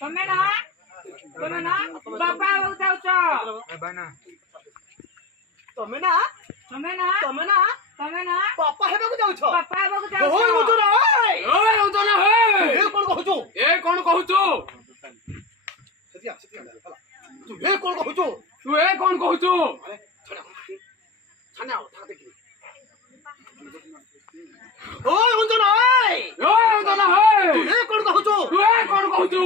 तमे ना बाबा जाउछ तमे ना पापा हेबाकु जाउछ ओय उजन हे ए कोन कहूछु सतिया तू ए कोन कहूछु अरे छाना उठा देखि ओय उजन हे तू ए कोन कहूछु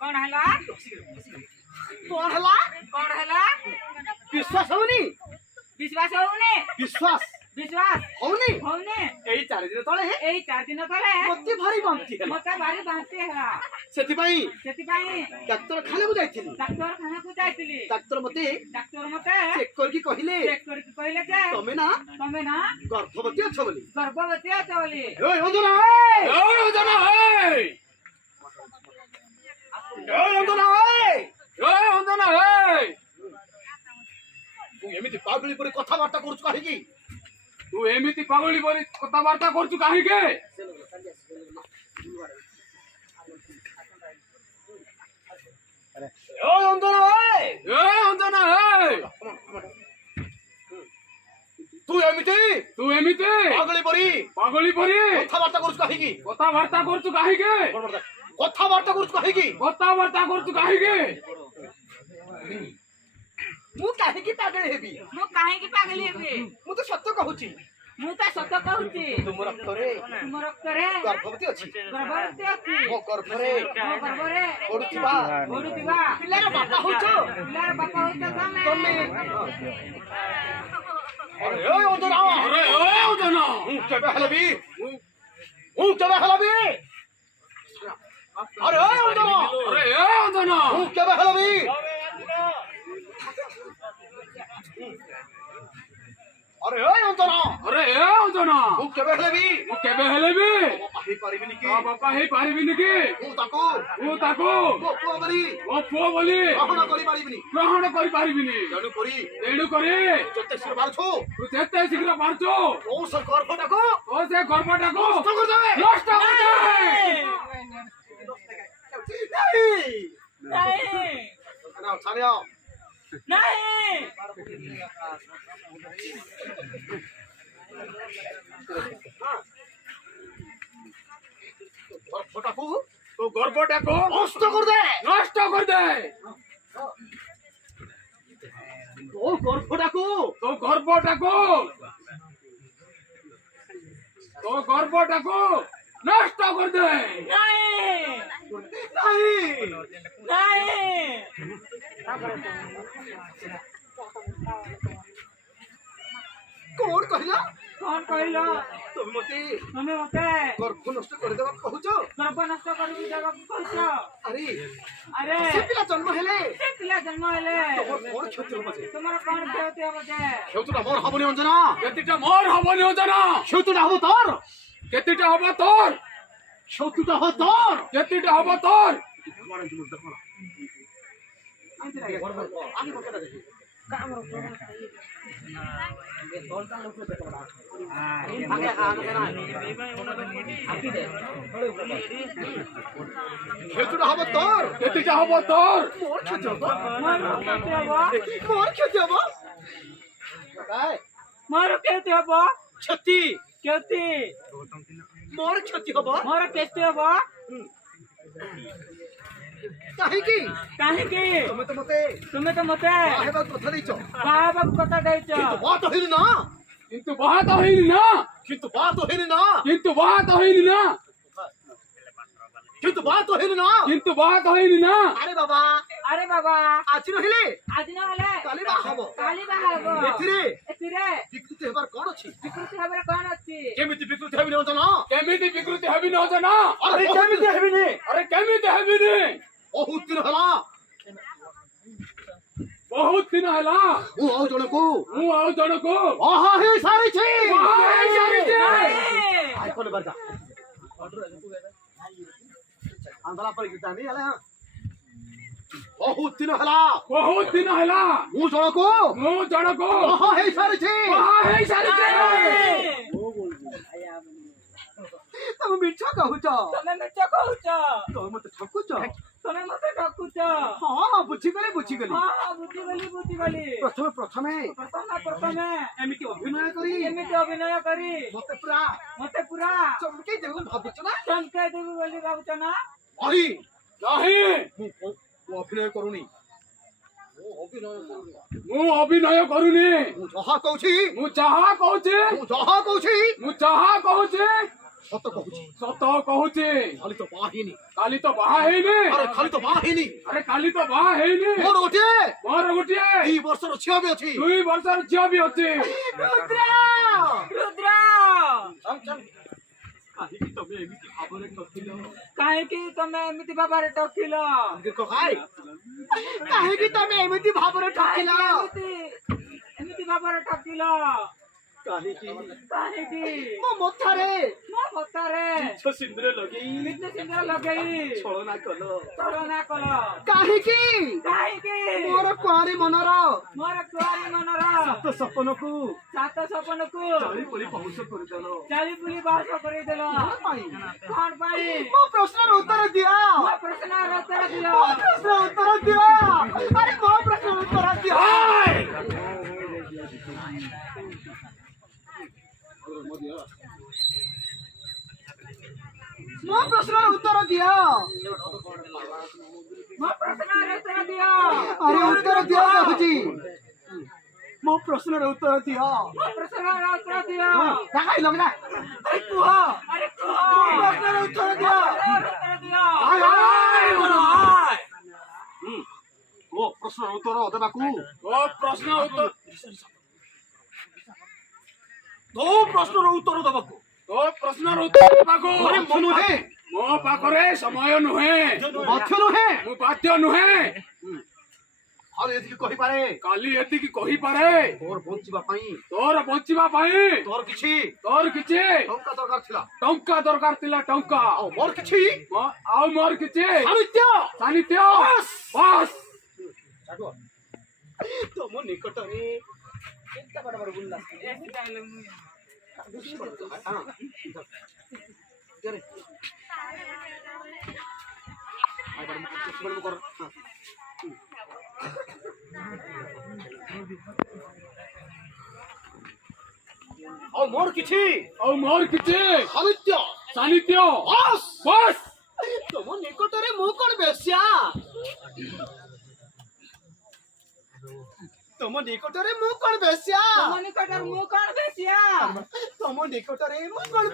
कोन हला विश्वास होनी विश्वास होनी एई 4 दिन तळे मते भारी बांती है सेति भाई डॉक्टर खाना को जाइथिली डॉक्टर मते चेक करके कहिले जे तमे ना गर्भवती अछ बोली ओय अंजना तू एमिति पागली परे कथाबार्ता करछु काहेकी ओय अंजना तू एमिति पागली परी कथाबार्ता करछु काहेकी कथाबार्ता करछु काहेकी मु काहेकी पागल हेबी मु तो सत्य कहूची तुम रक्तरे गर्भवती अछि मो गर्भरे ओडुतिबा पिलार बापा होचो तमे अरे ओय ओजना मु केबे हलबी अरे ओय ओजना मु केबे हलबी अरे ओय अंजना मु केबे हेलेबी बापा हे पारिबिनी की मु ताको ओ पुओ बोली ग्रहण करि पारिबिनी तेणु करी जते शीघ्र पारछो ओ से गर्भटाको नष्ट कर दे नहीं छानिया गर्भटाको नष्ट कर दे तो गर्भटाको नष्ट कर दे नहीं कौन कहला तुम मते गर्भ नष्ट कर देबा कहूचो अरे से पिला जन्म हेले मोर क्षति हो बजे तुम्हारा कौन क्षति हो बजे क्षतिटा मोर हबनी अंजना केतिटा मोर हबनी अंजना क्षतिटा हो तोर केतिटा हबो तोर क्षतिटा हो तोर केतिटा हबो तोर आगे बता दे काम रो ये तोलता लोग पे बड़ा आगे ना आकी दे क्षतिटा हो तोर केतिटा हबो तोर मोर क्षति हो काय मोर क्षति हो क्षति मोर क्षति हो मोर क्षति हो काहेकी तुमे तो मते बाहेबा कथा दैचो किंतु बात होइनी ना अरे बाबा आज नहिले काली बा हबो एथिरे विकृति हेबार कोन अछि केमिति विकृति हेबि न जना अरे केमिति हेबि ने बहुत दिन हला मु आउ जणको आहा हे सारी छी आई कोन बरजा अंदला पर गिटानी हला बहुत दिन हला मु जणको आहा हे सारी छी କହୁଛ ତମେ ମିଛ କହୁଛ ତମେ ମତେ ଠକୁଛ ତମେ ମତେ ଠକୁଛ ହଁ ବୁଝିଗଲି ବୁଝିଗଲି ହଁ ବୁଝିଗଲି ପ୍ରଥମେ ପ୍ରଥମେ ଏମିତି ଅଭିନୟ କରି ଏମିତି ଅଭିନୟ କରି ମତେ ପୁରା ଚମକେଇ ଦେବୁ ଭାବୁଛ ନା ଚମକେଇ ଦେବି ବୋଲି ଭାବୁଛ ନା ଅହି ନାହିଁ ମୁଁ ଅଭିନୟ କରୁନି ମୁଁ ଅଭିନୟ କରୁନି ମୁଁ ଯାହା କହୁଛି ମୁଁ ଯାହା କହୁଛି ସତ କହୁଛି ସତ କହୁଛି ଖାଲି ତ ବାହା ହେଇନି କାଲି ତ ବାହା ହେଇନି ଆରେ ଖାଲି ତ ବାହା ହେଇନି ଆରେ କାଲି ତ ବାହା ହେଇନି ମୋର ଗୋଟିଏ ମୋର ଗୋଟିଏ 2 ବର୍ଷର ଝିଅ ବି ଅଛି 2 ବର୍ଷର ଝିଅ ବି ଅଛି ରୁଦ୍ର କାହିଁକି ତମେ ଏମିତି ଭାବରେ ଠକିଲ କାହିଁକି ତମେ ଏମିତି ଭାବରେ ଠକିଲ କାହିଁକି ତମେ ଏମିତି ଭାବରେ ଠକିଲ ଏମିତି ଭାବରେ ଠକିଲ କାହିଁକି ମୋ ମଥାରେ ମିଛ ସିନ୍ଦୁର ଲଗେଇ ଛଳନା କଲ କାହିଁକି ମୋର କୁଆରୀ ମନର ସାତ ସପନକୁ ସପନକୁ ଚାଳି ପରି ବାଉଁଶ କରିଦେଲ ଚାଲି ବୁଲି ବାସ କରିଦେଲ କଣ ପାଇଁ ମୋ ପ୍ରଶ୍ନର ଉତ୍ତର ଦିଅ ମୋ ପ୍ରଶ୍ନର ଉତ୍ତର ଦିଅ ଆରେ ମୋ ପ୍ରଶ୍ନର ଉତ୍ତର ଦିଅ ମୋ ପ୍ରଶ୍ନର ଉତ୍ତର ଦିଅ ଆରେ ଉତ୍ତର ଦିଅ କହୁଛି ମୋ ପ୍ରଶ୍ନର ଉତ୍ତର ଦିଅ କାହିଁ ଲଗଲା କୁହ ମୋ ପ୍ରଶ୍ନର ଉତ୍ତର ଦିଅ ମୋ ପ୍ରଶ୍ନର ଉତ୍ତର ଦେବାକୁ ତୋ ପ୍ରଶ୍ନର ଉତ୍ତର ଦେବାକୁ ମୋ ପାଖରେ ସମୟ ନୁହେଁ ମୁଁ ବାଧ୍ୟ ନୁହେଁ ଆଉ ଏତିକି କହିପାରେ କାଲି ଏତିକି କହିପାରେ ତୋର ବଞ୍ଚିବା ପାଇଁ ତୋର କିଛି ଟଙ୍କା ଦରକାର ଥିଲା ଟଙ୍କା ଆଉ ମୋର କିଛି ଆଉ ମୋର କିଛି ସାନିଧ୍ୟ ବାସ୍ ତମ ନିକଟରେ ଆଉ ମୋର କିଛି ସାନିଧ୍ୟ ବାସ୍ ତମ ନିକଟରେ ମୁଁ କଣ ବେଶ୍ୟା ତମ ନିକଟରେ ମୁଁ କଣ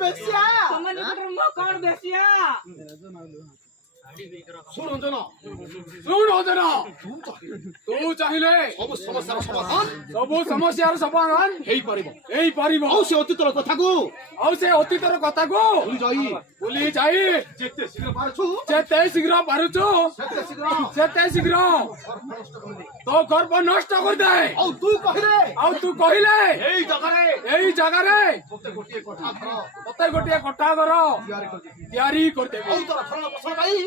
ବେଶ୍ୟା ଶୁଣ ଅଞ୍ଜନ ତୁ ଚାହିଁଲେ ସବୁ ସମସ୍ୟାର ସମସ୍ୟାର ସମାଧାନ ହେଇପାରିବ ଆଉ ସେ ଅତୀତର କଥାକୁ ଭୁଲି ଯାଇ ଯେତେ ଶୀଘ୍ର ପାରୁଛୁ ସେତେ ଶୀଘ୍ର ତୋ ଗର୍ବ ନଷ୍ଟ କରିଦେ ଆଉ ତୁ କହିଲେ ଏଇ ଜାଗାରେ ମତେ ଗୋଟିଏ କୋଠା ଘର ତିଆରି କରିଦେବି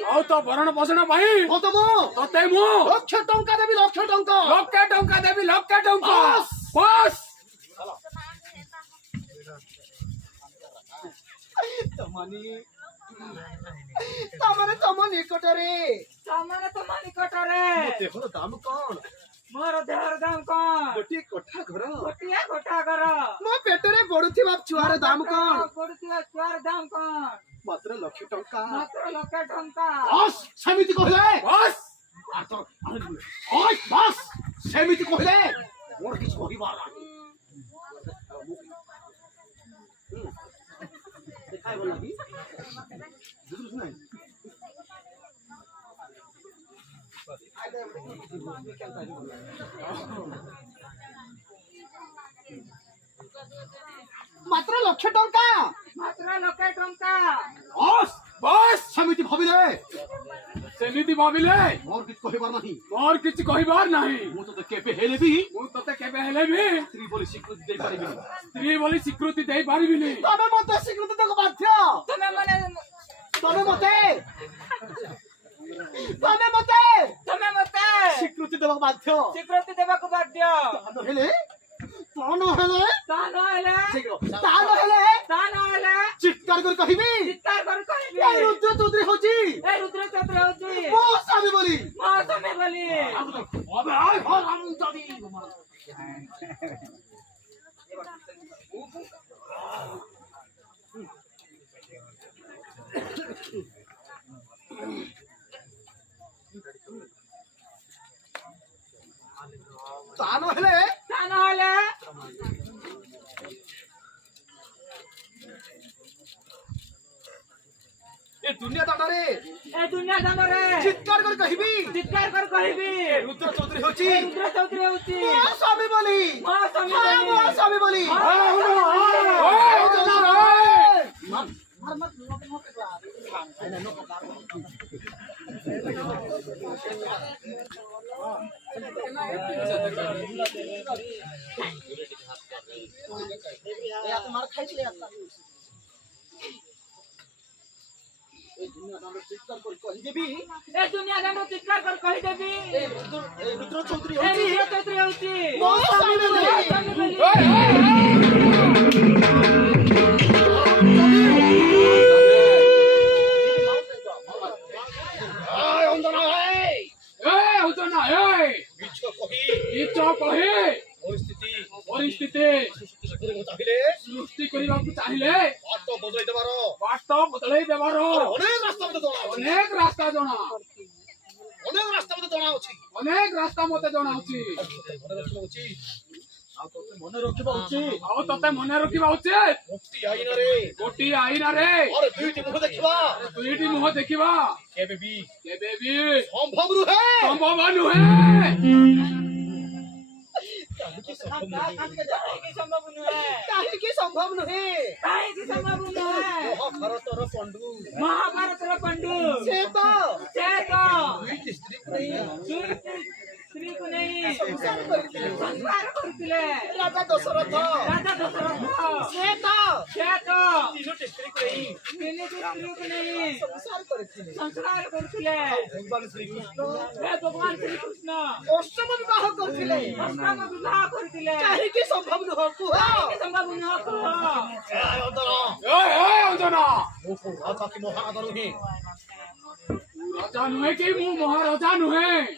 ଆଉ ତୋ ଭରଣ ପୋଷଣ ପାଇଁ ତତେ ମୁଁ ଲକ୍ଷେ ଟଙ୍କା ଦେବି ଲକ୍ଷେ ଟଙ୍କା ବାସ୍ ତମ ନିକଟରେ ଦେହର ଦାମ କଣ ମୋର ଦେହର ଦାମ କଣ ଗୋଟିଏ କୋଠା ଘର ମୋ ପେଟରେ ବଢୁଥିବା ଛୁଆର ଦାମ କଣ ପଡୁଥିବା ଛୁଆର ଦାମ କଣ ମାତ୍ର ଲକ୍ଷେ ଟଙ୍କା ସେମିତି କହିଲେ ମୋର କିଛି କହିବାର ନାହିଁ ମାତ୍ର ଲକ୍ଷେ ଟଙ୍କା ସେମିତି ଭାବିଲେ ମୋର କିଛି କହିବାର ନାହିଁ ମୁଁ ତତେ କେବେ ହେଲେ ବି ସ୍ତ୍ରୀ ବୋଲି ସ୍ୱୀକୃତି ଦେଇପାରିବିନି ତମେ ମତେ ସ୍ୱୀକୃତି ଦେବାକୁ ବାଧ୍ୟ ତମେ ମତେ ସ୍ୱୀକୃତି ଦେବାକୁ ବାଧ୍ୟ ତା ନହେଲେ ଚିତ୍କାର କରି କହିବି ଚୌଧୁରୀ ହଉଛି ଏ ରୁଦ୍ର ଚନ୍ଦ୍ର ହଉଛି ମୋ ସ୍ୱାମୀ ବୋଲି। ମୋ ସ୍ୱାମୀ ବୋଲି। ଅବେ ଆଏ ହଁ ରାମ ଚାବି। ତା ନହେଲେ ତା ନହେଲେ ଏ ଦୁନିଆ ଦାଣ୍ଡରେ ଏ ଦୁନିଆ ଦାଣ୍ଡରେ ଚିତ୍କାର କରି କହିବି ଚିତ୍କାର କରି କହିବି ରୁଦ୍ର ଚୌଧୁରୀ ହଉଛି ଏ ରୁଦ୍ର ଚୌଧୁରୀ ହଉଛି ମୋ ସ୍ୱାମୀ ବୋଲି। ମୋ ସ୍ୱାମୀ ହଁ, ବୋଲି। ମୋ ସ୍ୱାମୀ ବୋଲି। କହିଦେବି ଏ ଦୁନିଆ ଦାଣ୍ଡ ଚିତ୍କାର କରି କହିଦେବି ରୁଦ୍ର ଚୌଧୁରୀ ଏ ହଉଛି ରୁଦ୍ର ଚୌଧୁରୀ ହଉଛି ମୋ ସ୍ୱାମୀ ବୋଲି। ମୋ ସ୍ୱାମୀ ବୋଲି। ପରିସ୍ଥିତି ସୃଷ୍ଟି କରିବାକୁ ଚାହିଁଲେ ବାଟ ବଦଳେଇ ଦେବାର ଅନେକ ରାସ୍ତା ଜଣା ଅନେକ ରାସ୍ତା ମତେ ଜଣା ଅଛି। ମନେ ରଖିବା ଉଚିତ। ଆଉ ତତେ ମନେ ରଖିବା ଉଚିତ। ଗୋଟିଏ ଆଇନାରେ ଦୁଇଟି ମୁହଁ ଦେଖିବା କେବେ ବି ସମ୍ଭବ ନୁହେଁ। ସମ୍ଭବ ନୁହେଁ। କାହିଁକି ସମ୍ଭବ ନୁହେଁ କାହିଁକି ସମ୍ଭବ ନୁହେଁ? କାହିଁକି ସମ୍ଭବ ନୁହେଁ ମହାଭାରତର ପଣ୍ଡୁ ମହାଭାରତର ପଣ୍ଡୁ ସେ ତ ସେ ତ ଦୁଇଟି ସ୍ତ୍ରୀକୁ ନେଇ ଦୁଇଟି ସ୍ତ୍ରୀକୁ ନେଇ ସଂସାର କରିଥିଲେ। ସଂସାର କରୁଥିଲେ ରାଜା ଦଶରଥ ରାଜା ଦଶରଥ ସେ ତ ତିନୋଟି ସ୍ତ୍ରୀକୁ ନେଇ ତିନିଟି ସ୍ତ୍ରୀକୁ ନେଇ ସଂସାର କରିଥିଲେ। ସଂସାର କରୁଥିଲେ ଭଗବାନ ଶ୍ରୀକୃଷ୍ଣ ହେ ଭଗବାନ ଶ୍ରୀକୃଷ୍ଣ ଅଷ୍ଟମ ବିବାହ କରିଥିଲେ। ଅଷ୍ଟମ ବିବାହ କରିଥିଲେ କାହିଁକି ସମ୍ଭବ ନୁହଁ କୁହ? କାହିଁକି ସମ୍ଭବ ନୁହଁ କୁହ ଅଞ୍ଜନା ମହାରାଜା ନୁହେଁ ରାଜା ନୁହେଁ କି ମୁଁ ମହାରାଜା ନୁହେଁ।